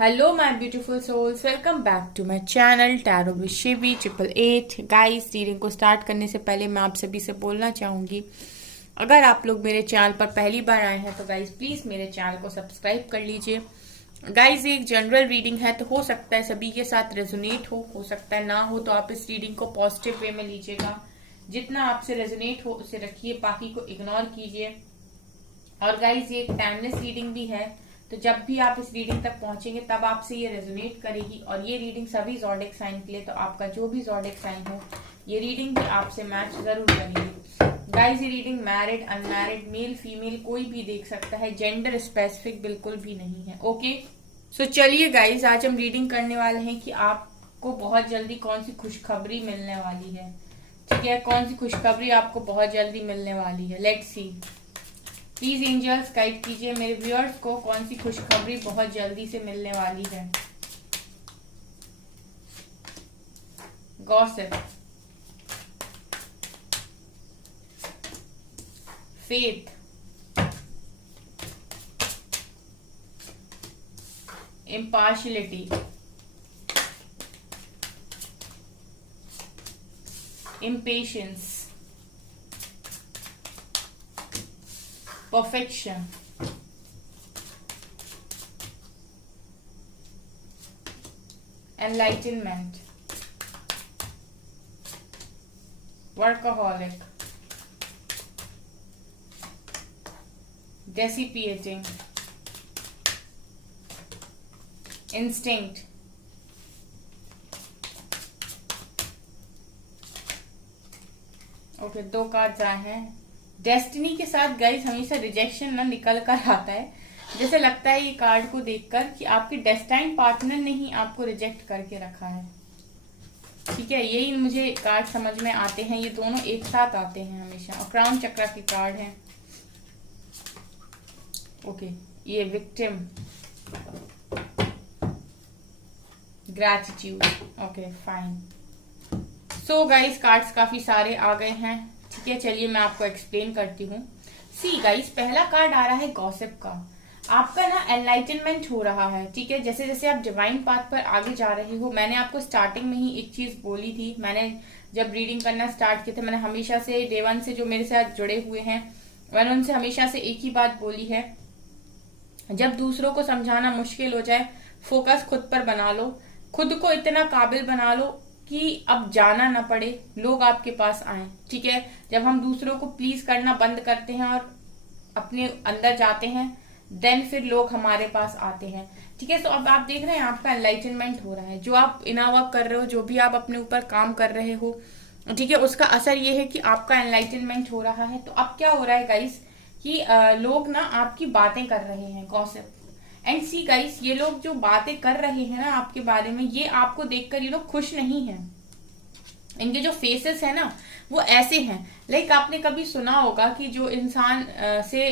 Hello my beautiful souls, welcome back to my channel tarot with Shivi 888। Guys, reading को start करने से पहले मैं आप सभी से बोलना चाहूंगी, अगर आप लोग मेरे चैनल पर पहली बार आए हैं तो गाइस प्लीज मेरे चैनल को सब्सक्राइब कर लीजिए। गाइस, एक जनरल रीडिंग है तो हो सकता है सभी के साथ रेजोनेट हो सकता है ना हो, तो आप इस रीडिंग को पॉजिटिव वे में लीजिएगा। जितना आपसे रेजोनेट हो उसे रखिए, बाकी को इग्नोर कीजिए। और गाइस, ये एक टाइमलेस रीडिंग भी है, तो जब भी आप इस रीडिंग तक पहुंचेंगे तब आपसे ये रेजोनेट करेगी। और ये रीडिंग सभी ज़ोडिएक साइन के लिए, तो आपका जो भी ज़ोडिएक साइन हो ये रीडिंग भी आपसे मैच जरूर करेगी। गाइस, ये reading married, unmarried, male female कोई भी देख सकता है, जेंडर स्पेसिफिक बिल्कुल भी नहीं है। ओके, सो चलिए गाइस, आज हम रीडिंग करने वाले हैं कि आपको बहुत जल्दी कौन सी खुशखबरी मिलने वाली है। ठीक है, कौन सी खुशखबरी आपको बहुत जल्दी मिलने वाली है। Let's see. Please angels guide कीजिए मेरे व्यूअर्स को, कौन सी खुशखबरी बहुत जल्दी से मिलने वाली है। Gossip, faith, impartiality, impatience, perfection, enlightenment, workaholic, dissipating, instinct, okay, दो कार्ड्स आए हैं। डेस्टिनी के साथ गाइस हमेशा रिजेक्शन ना निकल कर आता है। जैसे लगता है ये कार्ड को देखकर कि आपके डेस्टाइन पार्टनर ने ही आपको रिजेक्ट करके रखा है। ठीक है, यही मुझे कार्ड समझ में आते हैं, ये दोनों एक साथ आते हैं हमेशा। और क्राउन चक्र के कार्ड हैं। ओके, ये victim, gratitude. Okay fine. So guys, cards काफी सारे आ गए हैं। ठीक है, चलिए मैं आपको एक्सप्लेन करती हूँ। सी गाइस, पहला कार्ड आ रहा है गॉसिप का। आपका ना एनलाइटनमेंट हो रहा है। ठीक है, जैसे जैसे आप डिवाइन पाथ पर आगे जा रहे हो, मैंने आपको स्टार्टिंग में ही एक चीज बोली थी। मैंने जब रीडिंग करना स्टार्ट किया था, मैंने हमेशा से डे वन से जो मेरे साथ जुड़े हुए हैं, मैंने उनसे हमेशा से एक ही बात बोली है, जब दूसरों को समझाना मुश्किल हो जाए, फोकस खुद पर बना लो। खुद को इतना काबिल बना लो कि अब जाना ना पड़े, लोग आपके पास आए। ठीक है, जब हम दूसरों को प्लीज करना बंद करते हैं और अपने अंदर जाते हैं, देन फिर लोग हमारे पास आते हैं। ठीक है, तो अब आप देख रहे हैं आपका एनलाइटनमेंट हो रहा है। जो आप इनर वर्क कर रहे हो, जो भी आप अपने ऊपर काम कर रहे हो, ठीक है, उसका असर ये है कि आपका एनलाइटनमेंट हो रहा है। तो अब क्या हो रहा है गाइस कि लोग ना आपकी बातें कर रहे हैं, गॉसिप। एंड सी गाइस, ये लोग जो बातें कर रहे हैं ना आपके बारे में, ये आपको देखकर ये लोग खुश नहीं हैं। इनके जो फेसेस है ना वो ऐसे हैं, लाइक आपने कभी सुना होगा कि जो इंसान से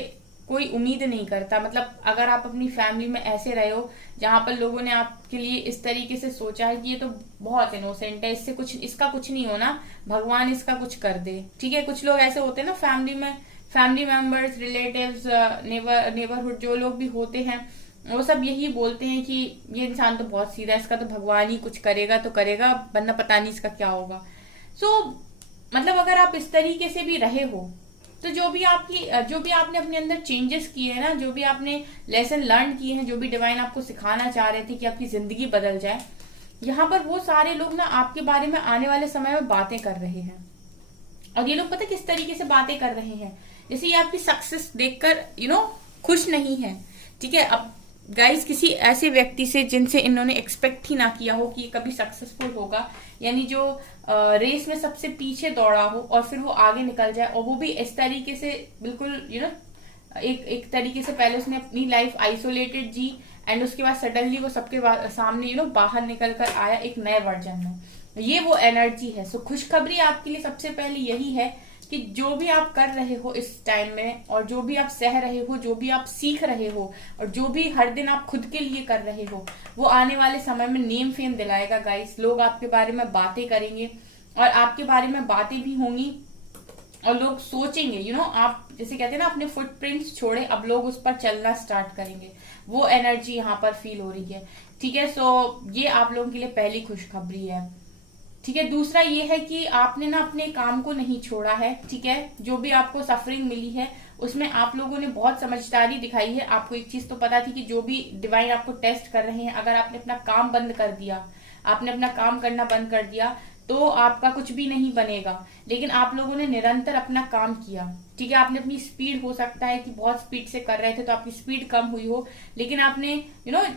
कोई उम्मीद नहीं करता, मतलब अगर आप अपनी फैमिली में ऐसे रहे हो जहां पर लोगों ने आपके लिए इस तरीके से सोचा है कि ये तो बहुत इनोसेंट है, इससे कुछ, इसका कुछ नहीं होना, भगवान इसका कुछ कर दे। ठीक है, कुछ लोग ऐसे होते हैं ना फैमिली में, फैमिली मेंबर्स, रिलेटिव्स, नेबरहुड जो लोग भी होते हैं, वो सब यही बोलते हैं कि ये इंसान तो बहुत सीधा है, इसका तो भगवान ही कुछ करेगा तो करेगा, वरना पता नहीं इसका क्या होगा। मतलब अगर आप इस तरीके से भी रहे हो, तो जो भी आपने अपने अंदर चेंजेस किए हैं ना, जो भी आपने लेसन लर्न किए हैं, जो भी डिवाइन आपको सिखाना चाह रहे थे कि आपकी जिंदगी बदल जाए, यहाँ पर वो सारे लोग ना आपके बारे में आने वाले समय में बातें कर रहे हैं। और ये लोग पता किस तरीके से बातें कर रहे हैं, जैसे ये आपकी सक्सेस देखकर खुश नहीं है। ठीक है, अब गाइस, किसी ऐसे व्यक्ति से जिनसे इन्होंने एक्सपेक्ट ही ना किया हो कि ये कभी सक्सेसफुल होगा, यानी जो रेस में सबसे पीछे दौड़ा हो और फिर वो आगे निकल जाए, और वो भी इस तरीके से बिल्कुल एक तरीके से पहले उसने अपनी लाइफ आइसोलेटेड जी, एंड उसके बाद सडनली वो सबके सामने बाहर निकल कर आया एक नए वर्जन में। ये वो एनर्जी है। सो खुशखबरी आपके लिए सबसे पहले यही है कि जो भी आप कर रहे हो इस टाइम में, और जो भी आप सह रहे हो, जो भी आप सीख रहे हो, और जो भी हर दिन आप खुद के लिए कर रहे हो, वो आने वाले समय में नेम फेम दिलाएगा गाइस। लोग आपके बारे में बातें करेंगे, और आपके बारे में बातें भी होंगी और लोग सोचेंगे, आप जैसे कहते हैं ना, अपने फुटप्रिंट्स छोड़े, अब लोग उस पर चलना स्टार्ट करेंगे। वो एनर्जी यहाँ पर फील हो रही है। ठीक है, सो ये आप लोगों के लिए पहली खुशखबरी है। ठीक है, दूसरा ये है कि आपने ना अपने काम को नहीं छोड़ा है। ठीक है, जो भी आपको सफरिंग मिली है उसमें आप लोगों ने बहुत समझदारी दिखाई है। आपको एक चीज तो पता थी कि जो भी डिवाइन आपको टेस्ट कर रहे हैं, अगर आपने अपना काम बंद कर दिया, आपने अपना काम करना बंद कर दिया, तो आपका कुछ भी नहीं बनेगा। लेकिन आप लोगों ने निरंतर अपना काम किया। ठीक है, आपने अपनी स्पीड, हो सकता है कि बहुत स्पीड से कर रहे थे तो आपकी स्पीड कम हुई हो, लेकिन आपने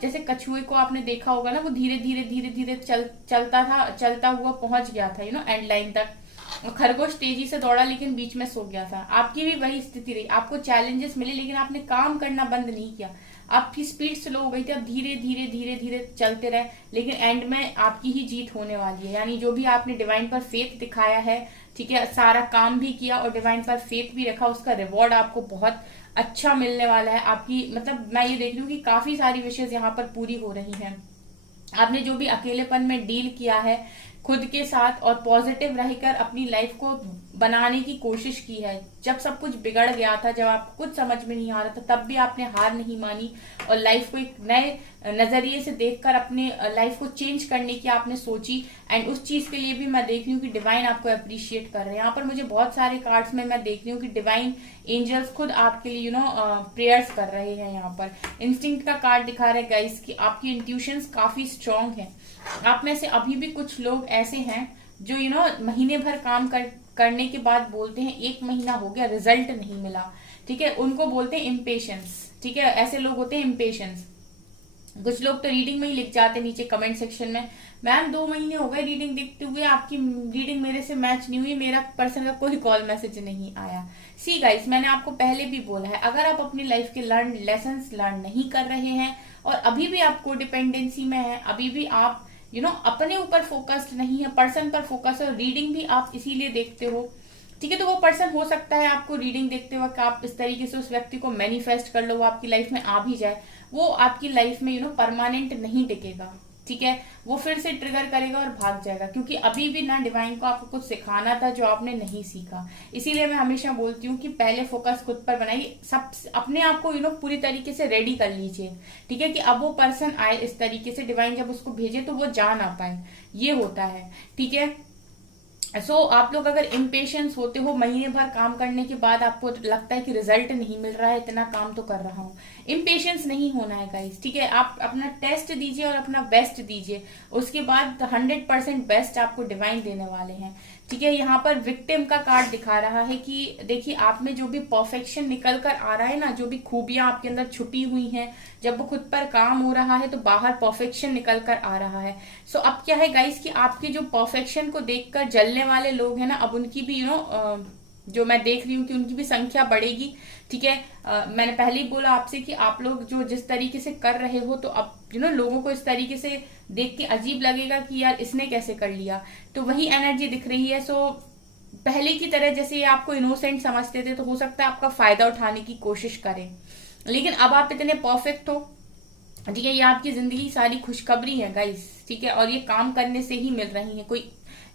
जैसे कछुए को आपने देखा होगा ना, वो धीरे धीरे धीरे धीरे चलता था, चलता हुआ पहुंच गया था एंड लाइन तक। और खरगोश तेजी से दौड़ा लेकिन बीच में सो गया था। आपकी भी वही स्थिति रही, आपको चैलेंजेस मिले लेकिन आपने काम करना बंद नहीं किया। आपकी स्पीड स्लो हो गई थी, अब धीरे धीरे धीरे धीरे चलते रहे, लेकिन एंड में आपकी ही जीत होने वाली है। यानी जो भी आपने डिवाइन पर फेथ दिखाया है, ठीक है, सारा काम भी किया और डिवाइन पर फेथ भी रखा, उसका रिवॉर्ड आपको बहुत अच्छा मिलने वाला है। आपकी मतलब मैं ये देख रही हूँ कि काफी सारी विशेष यहाँ पर पूरी हो रही हैं। आपने जो भी अकेलेपन में डील किया है खुद के साथ और पॉजिटिव रहकर अपनी लाइफ को बनाने की कोशिश की है। जब सब कुछ बिगड़ गया था, जब आपको कुछ समझ में नहीं आ रहा था, तब भी आपने हार नहीं मानी और लाइफ को एक नए नजरिए से देखकर अपने लाइफ को चेंज करने की आपने सोची। एंड उस चीज के लिए भी मैं देख रही हूँ कि डिवाइन आपको अप्रिशिएट कर रहे हैं। यहाँ पर मुझे बहुत सारे कार्ड्स में मैं देख रही हूँ कि डिवाइन एंजल्स खुद आपके लिए प्रेयर्स कर रहे हैं। यहाँ पर इंस्टिंक्ट का कार्ड दिखा रहे हैं गाइस कि आपकी इंट्यूशंस काफी स्ट्रांग है। आप में से अभी भी कुछ लोग ऐसे हैं जो महीने भर काम करने के बाद बोलते हैं 1 महीना हो गया रिजल्ट नहीं मिला। ठीक है, उनको बोलते हैं इम्पेशंस। ठीक है, ऐसे लोग होते हैं इम्पेशंस। कुछ लोग तो रीडिंग में ही लिख जाते हैं नीचे कमेंट सेक्शन में, मैम 2 महीने हो गए रीडिंग देखते हुए, आपकी रीडिंग मेरे से मैच नहीं हुई, मेरा पर्सन का कोई कॉल मैसेज नहीं आया। सी गाइस, मैंने आपको पहले भी बोला है, अगर आप अपनी लाइफ के लेसन्स लर्न नहीं कर रहे हैं और अभी भी आप कोडिपेंडेंसी में है, अभी भी आप अपने ऊपर फोकस्ड नहीं है, पर्सन पर फोकस है, रीडिंग भी आप इसीलिए देखते हो। ठीक है, तो वो पर्सन हो सकता है आपको रीडिंग देखते वक्त आप इस तरीके से उस व्यक्ति को मैनिफेस्ट कर लो, वो आपकी लाइफ में आ भी जाए, वो आपकी लाइफ में परमानेंट नहीं टिकेगा। ठीक है, वो फिर से ट्रिगर करेगा और भाग जाएगा, क्योंकि अभी भी ना डिवाइन को आपको कुछ सिखाना था जो आपने नहीं सीखा। इसीलिए मैं हमेशा बोलती हूँ कि पहले फोकस खुद पर बनाइए, सब अपने आप को पूरी तरीके से रेडी कर लीजिए। ठीक है, कि अब वो पर्सन आए इस तरीके से, डिवाइन जब उसको भेजे तो वो जा ना पाए, ये होता है। ठीक है, आप लोग अगर इम्पेशंस होते हो, महीने भर काम करने के बाद आपको लगता है कि रिजल्ट नहीं मिल रहा है, इतना काम तो कर रहा हूँ, इम्पेशंस नहीं होना है गाइस। ठीक है, आप अपना टेस्ट दीजिए और अपना बेस्ट दीजिए, उसके बाद 100% बेस्ट आपको डिवाइन देने वाले हैं। ठीक है, यहाँ पर विक्टिम का कार्ड दिखा रहा है कि देखिए आप में जो भी परफेक्शन निकल कर आ रहा है ना, जो भी खूबियां आपके अंदर छुपी हुई हैं, जब वो खुद पर काम हो रहा है तो बाहर परफेक्शन निकल कर आ रहा है। अब क्या है गाइस कि आपके जो परफेक्शन को देखकर जलने वाले लोग हैं ना, अब उनकी भी जो मैं देख रही हूँ कि उनकी भी संख्या बढ़ेगी। ठीक है, मैंने पहले ही बोला आपसे कि आप लोग जो जिस तरीके से कर रहे हो, तो अब लोगों को इस तरीके से देख के अजीब लगेगा कि यार इसने कैसे कर लिया, तो वही एनर्जी दिख रही है। पहले की तरह जैसे ये आपको इनोसेंट समझते थे, तो हो सकता है आपका फायदा उठाने की कोशिश करें, लेकिन अब आप इतने परफेक्ट हो। ठीक है, ये आपकी जिंदगी सारी खुशखबरी है गाइस। ठीक है, और ये काम करने से ही मिल रही है, कोई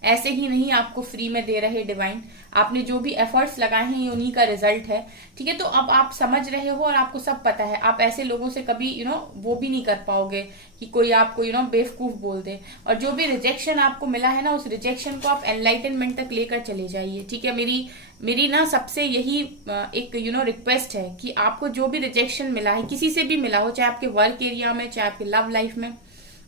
ऐसे ही नहीं आपको फ्री में दे रहे डिवाइन। आपने जो भी एफर्ट्स लगाए हैं ये उन्हीं का रिजल्ट है। ठीक है, तो अब आप समझ रहे हो और आपको सब पता है, आप ऐसे लोगों से कभी वो भी नहीं कर पाओगे कि कोई आपको बेवकूफ बोल दे। और जो भी रिजेक्शन आपको मिला है ना, उस रिजेक्शन को आप एनलाइटनमेंट तक लेकर चले जाइए। ठीक है, मेरी ना सबसे यही एक रिक्वेस्ट है कि आपको जो भी रिजेक्शन मिला है, किसी से भी मिला हो, चाहे आपके वर्क एरिया में, चाहे आपके लव लाइफ में,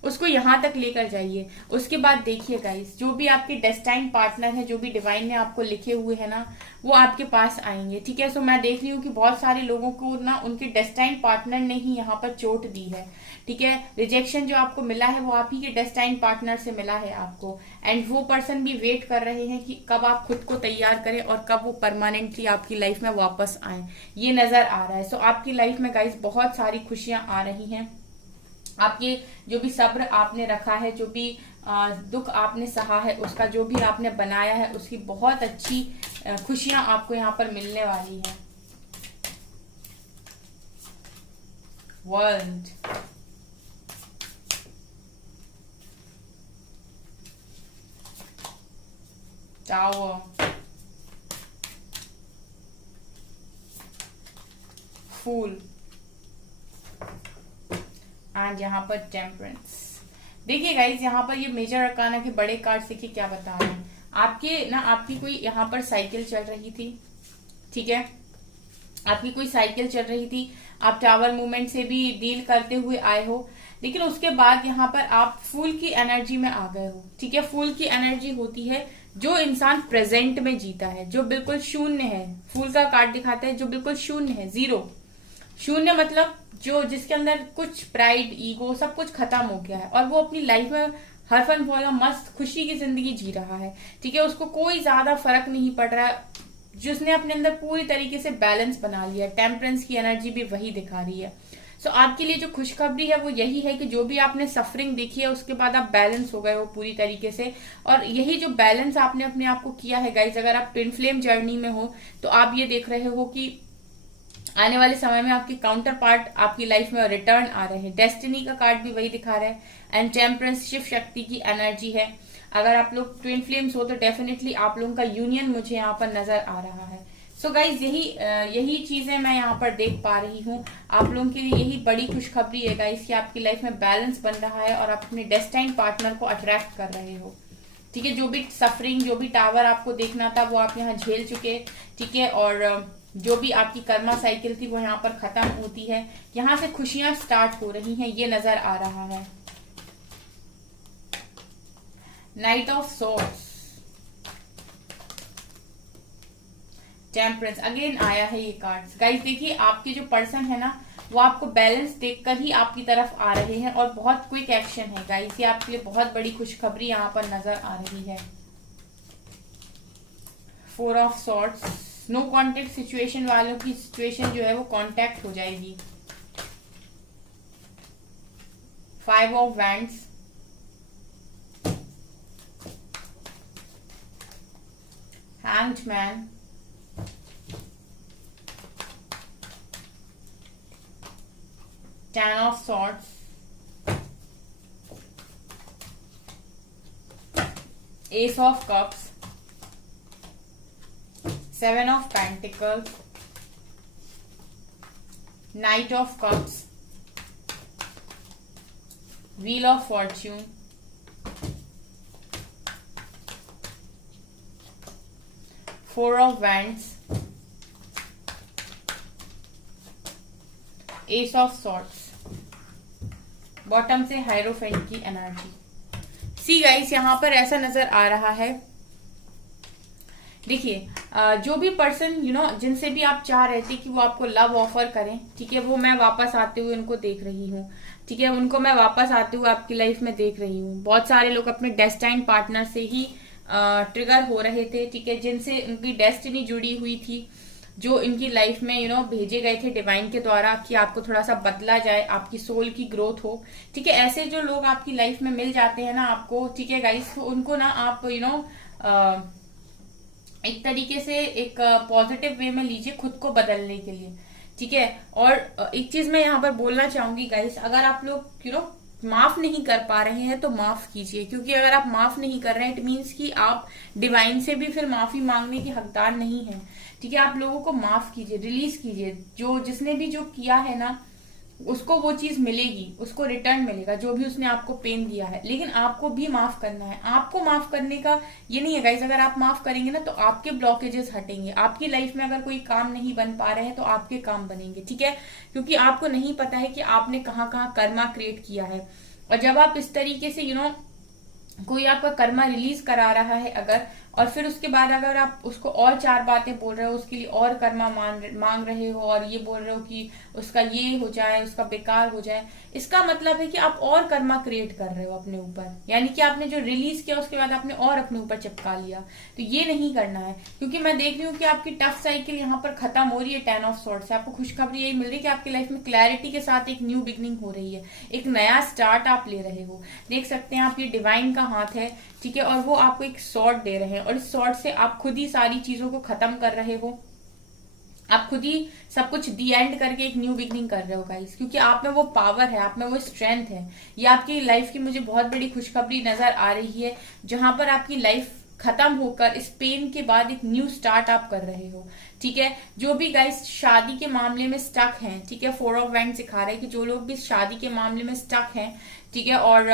उसको यहां तक लेकर जाइए। उसके बाद देखिए गाइस, जो भी आपके डेस्टाइन पार्टनर है, जो भी डिवाइन ने आपको लिखे हुए हैं ना, वो आपके पास आएंगे। ठीक है, मैं देख रही हूँ कि बहुत सारे लोगों को ना उनके डेस्टाइन पार्टनर ने ही यहाँ पर चोट दी है। ठीक है, रिजेक्शन जो आपको मिला है वो आप ही के डेस्टाइन पार्टनर से मिला है आपको, एंड वो पर्सन भी वेट कर रहे हैं कि कब आप खुद को तैयार करें और कब वो परमानेंटली आपकी लाइफ में वापस आए, ये नजर आ रहा है। आपकी लाइफ में गाइस बहुत सारी खुशियां आ रही हैं। आपके जो भी सब्र आपने रखा है, जो भी दुख आपने सहा है, उसका जो भी आपने बनाया है, उसकी बहुत अच्छी खुशियां आपको यहाँ पर मिलने वाली है। वर्ल्ड टावर, फूल एंड यहाँ पर टेम्परेंस। देखिए गाइज, यहाँ पर ये मेजर अरकाना के बड़े कार्ड देखिए क्या बता रहे हैं। आपकी कोई यहाँ पर साइकिल चल रही थी, ठीक है, आपकी कोई साइकिल चल रही थी, आप टावर मूवमेंट से भी डील करते हुए आए हो, लेकिन उसके बाद यहाँ पर आप फूल की एनर्जी में आ गए हो, ठीक है। फूल की एनर्जी होती है जो इंसान प्रेजेंट में जीता है, जो बिल्कुल शून्य है। फूल का कार्ड दिखाता है जो बिल्कुल शून्य है, जीरो। शून्य मतलब जो जिसके अंदर कुछ प्राइड, ईगो, सब कुछ खत्म हो गया है और वो अपनी लाइफ में हरफन भोला मस्त खुशी की जिंदगी जी रहा है, ठीक है। उसको कोई ज्यादा फर्क नहीं पड़ रहा है, जिसने अपने अंदर पूरी तरीके से बैलेंस बना लिया। टेम्परेंस की एनर्जी भी वही दिखा रही है। सो आपके लिए जो खुशखबरी है वो यही है कि जो भी आपने सफरिंग देखी है उसके बाद आप बैलेंस हो गए हो पूरी तरीके से। और यही जो बैलेंस आपने अपने आप को किया है गाइज, अगर आप ट्विन फ्लेम जर्नी में हो तो आप ये देख रहे हो कि आने वाले समय में आपके काउंटर पार्ट आपकी लाइफ में रिटर्न आ रहे हैं। डेस्टिनी का कार्ड भी वही दिखा रहा है एंड टेम्परेंस शिव शक्ति की एनर्जी है। अगर आप लोग ट्विन फ्लेम्स हो तो डेफिनेटली आप लोगों का यूनियन मुझे यहाँ पर नजर आ रहा है। सो गाइज, यही चीजें मैं यहाँ पर देख पा रही हूँ। आप लोगों के लिए यही बड़ी खुशखबरी है गाइज कि आपकी लाइफ में बैलेंस बन रहा है और आप अपने डेस्टाइन पार्टनर को अट्रैक्ट कर रहे हो, ठीक है। जो भी सफरिंग, जो भी टावर आपको देखना था वो आप यहाँ झेल चुके, ठीक है। और जो भी आपकी कर्मा साइकिल थी वो यहाँ पर खत्म होती है। यहाँ से खुशियां स्टार्ट हो रही हैं, ये नजर आ रहा है। Night of swords, temperance, again आया है ये कार्ड्स। गाइस देखिए, आपके जो पर्सन है ना वो आपको बैलेंस देखकर ही आपकी तरफ आ रहे हैं और बहुत क्विक एक्शन है गाइस। ये आपके लिए बहुत बड़ी खुशखबरी यहाँ पर नजर आ रही है। 4 of swords, no contact situation वालों की सिचुएशन जो है वो कॉन्टेक्ट हो जाएगी। 5 of wands, hanged man, Ten of Swords, Ace of Cups, 7 of Pentacles, Knight of Cups, Wheel of Fortune, Four of Wands, S of swords, bottom से hierophant की energy. See guys, यहाँ पर ऐसा नजर आ रहा है, देखिए जो भी पर्सन जिनसे भी आप चाह रहे थे कि वो आपको लव ऑफर करें, ठीक है, वो मैं वापस आते हुए उनको देख रही हूँ, ठीक है। उनको मैं वापस आते हुए आपकी लाइफ में देख रही हूँ। बहुत सारे लोग अपने डेस्टाइन पार्टनर से ही ट्रिगर हो रहे थे, ठीक है, जिनसे उनकी डेस्टिनी जुड़ी हुई थी, जो इनकी लाइफ में भेजे गए थे डिवाइन के द्वारा कि आपको थोड़ा सा बदला जाए, आपकी सोल की ग्रोथ हो, ठीक है। ऐसे जो लोग आपकी लाइफ में मिल जाते हैं ना आपको, ठीक है गाइस, तो उनको ना आप एक तरीके से एक पॉजिटिव वे में लीजिए खुद को बदलने के लिए, ठीक है। और एक चीज मैं यहाँ पर बोलना चाहूंगी गाइस, अगर आप लोग माफ नहीं कर पा रहे हैं तो माफ कीजिए, क्योंकि अगर आप माफ नहीं कर रहे हैं इट मीन्स कि आप डिवाइन से भी फिर माफी मांगने की हकदार नहीं है, ठीक है। आप लोगों को माफ कीजिए, रिलीज कीजिए। जिसने भी जो किया है ना उसको वो चीज मिलेगी, उसको रिटर्न मिलेगा, जो भी उसने आपको पेन दिया है। लेकिन आपको भी माफ करना है। आपको माफ करने का ये नहीं है गाइस, अगर आप माफ करेंगे ना तो आपके ब्लॉकेजेस हटेंगे। आपकी लाइफ में अगर कोई काम नहीं बन पा रहे हैं तो आपके काम बनेंगे, ठीक है, क्योंकि आपको नहीं पता है कि आपने कहाँ कहाँ कर्मा क्रिएट किया है। और जब आप इस तरीके से कोई आपका कर्मा रिलीज करा रहा है अगर, और फिर उसके बाद अगर आप उसको और 4 बातें बोल रहे हो, उसके लिए और कर्मा मांग रहे हो और ये बोल रहे हो कि उसका ये हो जाए, उसका बेकार हो जाए, इसका मतलब है कि आप और कर्मा क्रिएट कर रहे हो अपने ऊपर। यानी कि आपने जो रिलीज किया उसके बाद आपने और अपने ऊपर चिपका लिया। तो ये नहीं करना है, क्योंकि मैं देख रही हूँ कि आपकी टफ साइकिल यहाँ पर खत्म हो रही है 10 ऑफ सॉर्ड्स से। आपको खुशखबरी यही मिल रही है कि आपकी लाइफ में क्लैरिटी के साथ एक न्यू बिगनिंग हो रही है, एक नया स्टार्ट आप ले रहे हो। देख सकते हैं आप, ये डिवाइन का हाथ है, ठीक है, और वो आपको एक सॉर्ड दे रहे हैं और इस सॉर्ड से आप खुद ही सारी चीजों को खत्म कर रहे हो। आप खुद ही सब कुछ दी एंड करके एक न्यू बिगनिंग कर रहे हो गाइस, क्योंकि आप में वो पावर है, आप में वो स्ट्रेंथ है। ये आपकी लाइफ की मुझे बहुत बड़ी खुशखबरी नजर आ रही है, जहां पर आपकी लाइफ खत्म होकर इस पेन के बाद एक न्यू स्टार्ट आप कर रहे हो। ठीक है, जो भी गाइस शादी के मामले में स्टक हैं, ठीक है, 4 ऑफ वैंड सिखा रहा है कि जो लोग भी शादी के मामले में स्टक हैं, ठीक है, और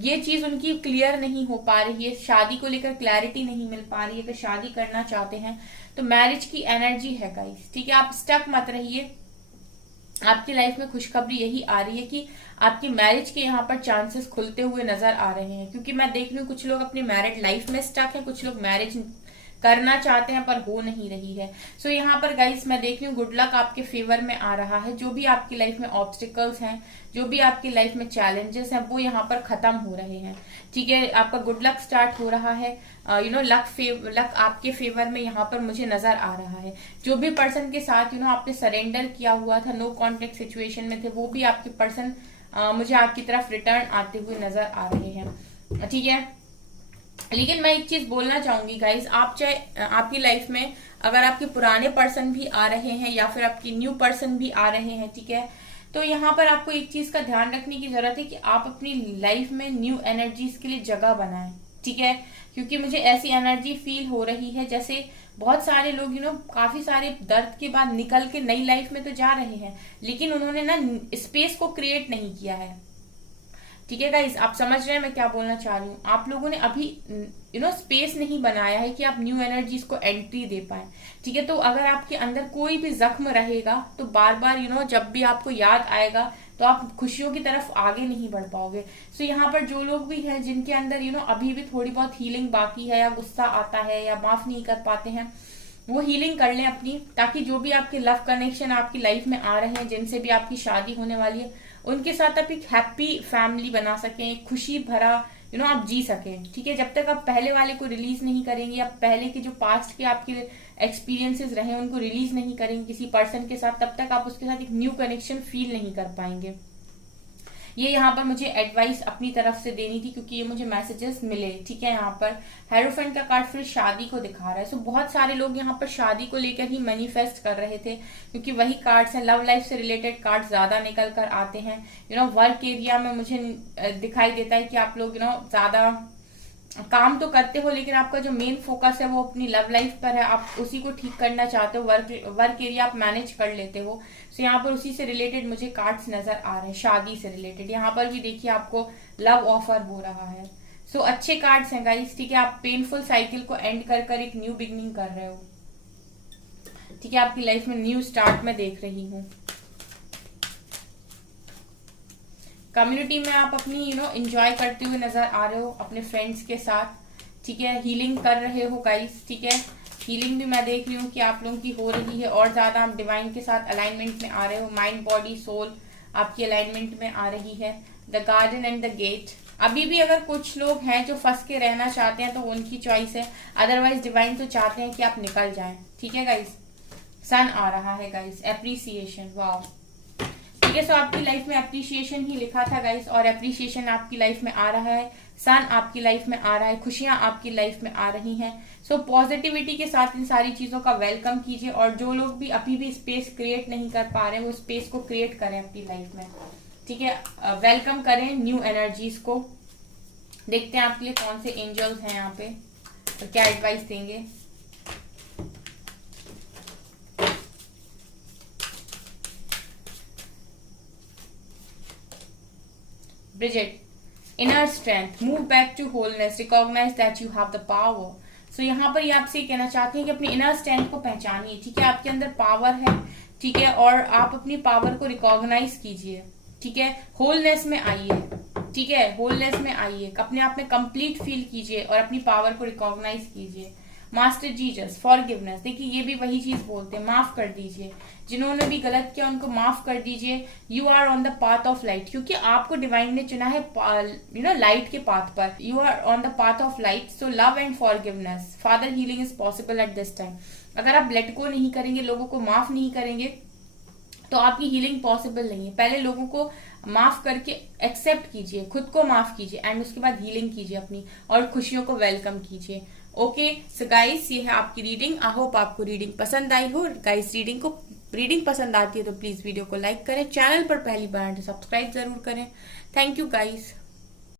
ये चीज उनकी क्लियर नहीं हो पा रही है, शादी को लेकर क्लैरिटी नहीं मिल पा रही है, अगर शादी करना चाहते हैं तो मैरिज की एनर्जी है गाइस। ठीक है, आप स्टक मत रहिए, आपकी लाइफ में खुशखबरी यही आ रही है कि आपकी मैरिज के यहाँ पर चांसेस खुलते हुए नजर आ रहे हैं, क्योंकि मैं देख रही हूँ कुछ लोग अपनी मैरिड लाइफ में स्टक हैं, कुछ लोग मैरिज करना चाहते हैं पर हो नहीं रही है। सो यहाँ पर गाइस मैं देख रही हूँ गुड लक आपके फेवर में आ रहा है। जो भी आपकी लाइफ में ऑब्स्टिकल्स हैं, जो भी आपकी लाइफ में चैलेंजेस हैं, वो यहाँ पर खत्म हो रहे हैं। ठीक है, आपका गुड लक स्टार्ट हो रहा है। लक आपके फेवर में यहाँ पर मुझे नजर आ रहा है। जो भी पर्सन के साथ आपने सरेंडर किया हुआ था, नो कॉन्टेक्ट सिचुएशन में थे, वो भी आपके पर्सन मुझे आपकी तरफ रिटर्न आते हुए नजर आ रहे हैं। ठीक है, लेकिन मैं एक चीज बोलना चाहूंगी गाइज, आप चाहे आपकी लाइफ में अगर आपके पुराने पर्सन भी आ रहे हैं या फिर आपके न्यू पर्सन भी आ रहे हैं, ठीक है, तो यहाँ पर आपको एक चीज का ध्यान रखने की जरूरत है कि आप अपनी लाइफ में न्यू एनर्जीज के लिए जगह बनाएं। ठीक है, क्योंकि मुझे ऐसी एनर्जी फील हो रही है जैसे बहुत सारे लोग काफी सारे दर्द के बाद निकल के नई लाइफ में तो जा रहे हैं, लेकिन उन्होंने ना स्पेस को क्रिएट नहीं किया है। ठीक है गाइस, आप समझ रहे हैं मैं क्या बोलना चाह रही हूँ। आप लोगों ने अभी स्पेस नहीं बनाया है कि आप न्यू एनर्जीज को एंट्री दे पाए। ठीक है, तो अगर आपके अंदर कोई भी जख्म रहेगा तो बार बार जब भी आपको याद आएगा तो आप खुशियों की तरफ आगे नहीं बढ़ पाओगे। सो यहाँ पर जो लोग भी हैं जिनके अंदर अभी भी थोड़ी बहुत हीलिंग बाकी है, या गुस्सा आता है, या माफ नहीं कर पाते हैं, वो हीलिंग कर लें अपनी, ताकि जो भी आपके लव कनेक्शन आपकी लाइफ में आ रहे हैं, जिनसे भी आपकी शादी होने वाली है, उनके साथ आप एक हैप्पी फैमिली बना सकें, एक खुशी भरा आप जी सकें। ठीक है, जब तक आप पहले वाले को रिलीज नहीं करेंगे, आप पहले के जो पास्ट के आपके एक्सपीरियंसेस रहे उनको रिलीज नहीं करेंगे किसी पर्सन के साथ, तब तक आप उसके साथ एक न्यू कनेक्शन फील नहीं कर पाएंगे। ये यहाँ पर मुझे एडवाइस अपनी तरफ से देनी थी, क्योंकि ये मुझे मैसेजेस मिले। ठीक है, यहाँ पर हेरोफेंट का कार्ड फिर शादी को दिखा रहा है। सो बहुत सारे लोग यहाँ पर शादी को लेकर ही मैनिफेस्ट कर रहे थे, क्योंकि वही कार्ड्स हैं, लव लाइफ से रिलेटेड कार्ड ज्यादा निकल कर आते हैं। वर्क एरिया में मुझे दिखाई देता है कि आप लोग ज्यादा काम तो करते हो, लेकिन आपका जो मेन फोकस है वो अपनी लव लाइफ पर है, आप उसी को ठीक करना चाहते हो, वर्क एरिया आप मैनेज कर लेते हो। सो यहाँ पर उसी से रिलेटेड मुझे कार्ड्स नजर आ रहे हैं, शादी से रिलेटेड। यहाँ पर भी देखिए आपको लव ऑफर हो रहा है। सो अच्छे कार्ड्स हैं गाइस। ठीक है, आप पेनफुल साइकिल को एंड कर एक न्यू बिगनिंग कर रहे हो। ठीक है, आपकी लाइफ में न्यू स्टार्ट में देख रही हूँ। कम्युनिटी में आप अपनी एंजॉय करते हुए नजर आ रहे हो अपने फ्रेंड्स के साथ। ठीक है, हीलिंग कर रहे हो गाइस। ठीक है, हीलिंग भी मैं देख रही हूँ कि आप लोगों की हो रही है, और ज्यादा आप डिवाइन के साथ अलाइनमेंट में आ रहे हो। माइंड बॉडी सोल आपकी अलाइनमेंट में आ रही है। The garden and the gate. अभी भी अगर कुछ लोग हैं जो फंस के रहना चाहते हैं तो उनकी चॉइस है, अदरवाइज डिवाइन तो चाहते हैं कि आप निकल जाएं। ठीक है गाइस, सन आ रहा है गाइस, एप्रिसिएशन। वाओ, ठीक है, सो आपकी लाइफ में एप्रिसिएशन ही लिखा था गाइस, और एप्रिसिएशन आपकी लाइफ में आ रहा है। सन आपकी लाइफ में आ रहा है, खुशियां आपकी लाइफ में आ रही हैं। सो पॉजिटिविटी के साथ इन सारी चीजों का वेलकम कीजिए, और जो लोग भी अभी भी स्पेस क्रिएट नहीं कर पा रहे वो स्पेस को क्रिएट करें अपनी लाइफ में। ठीक है, वेलकम करें न्यू एनर्जीज को। देखते हैं आपके लिए कौन से एंजल्स हैं यहाँ पे और क्या एडवाइस देंगे। Bridget, inner strength, move back to wholeness, recognize that you have the power. So यहाँ पर ये आपसे कहना चाहते हैं कि अपनी इनर स्ट्रेंथ को पहचानिए। ठीक है, आपके अंदर पावर है। ठीक है, और आप अपनी पावर को रिकॉग्नाइज कीजिए। ठीक है, होलनेस में आइए। ठीक है, होलनेस में आइए, अपने आप में कंप्लीट फील कीजिए और अपनी पावर को रिकॉग्नाइज कीजिए। Master Jesus, forgiveness. देखिए ये भी वही चीज बोलते हैं, माफ कर दीजिए। जिन्होंने भी गलत किया उनको माफ कर दीजिए। You are on the path of light, क्योंकि आपको डिवाइन ने चुना है लाइट के पाथ पर। You are on the path of light, so love and forgiveness, father healing is possible at this time. अगर आप लेट गो नहीं करेंगे, लोगों को माफ नहीं करेंगे, तो आपकी हीलिंग पॉसिबल नहीं है। पहले लोगों को माफ करके एक्सेप्ट कीजिए, खुद को माफ कीजिए, एंड उसके बाद हीलिंग कीजिए अपनी, और खुशियों को वेलकम कीजिए। ओके सो गाइस, ये है आपकी रीडिंग। आई होप आपको रीडिंग पसंद आई हो। गाइस रीडिंग पसंद आती है तो प्लीज वीडियो को लाइक करें, चैनल पर पहली बार तो सब्सक्राइब जरूर करें। Thank you guys.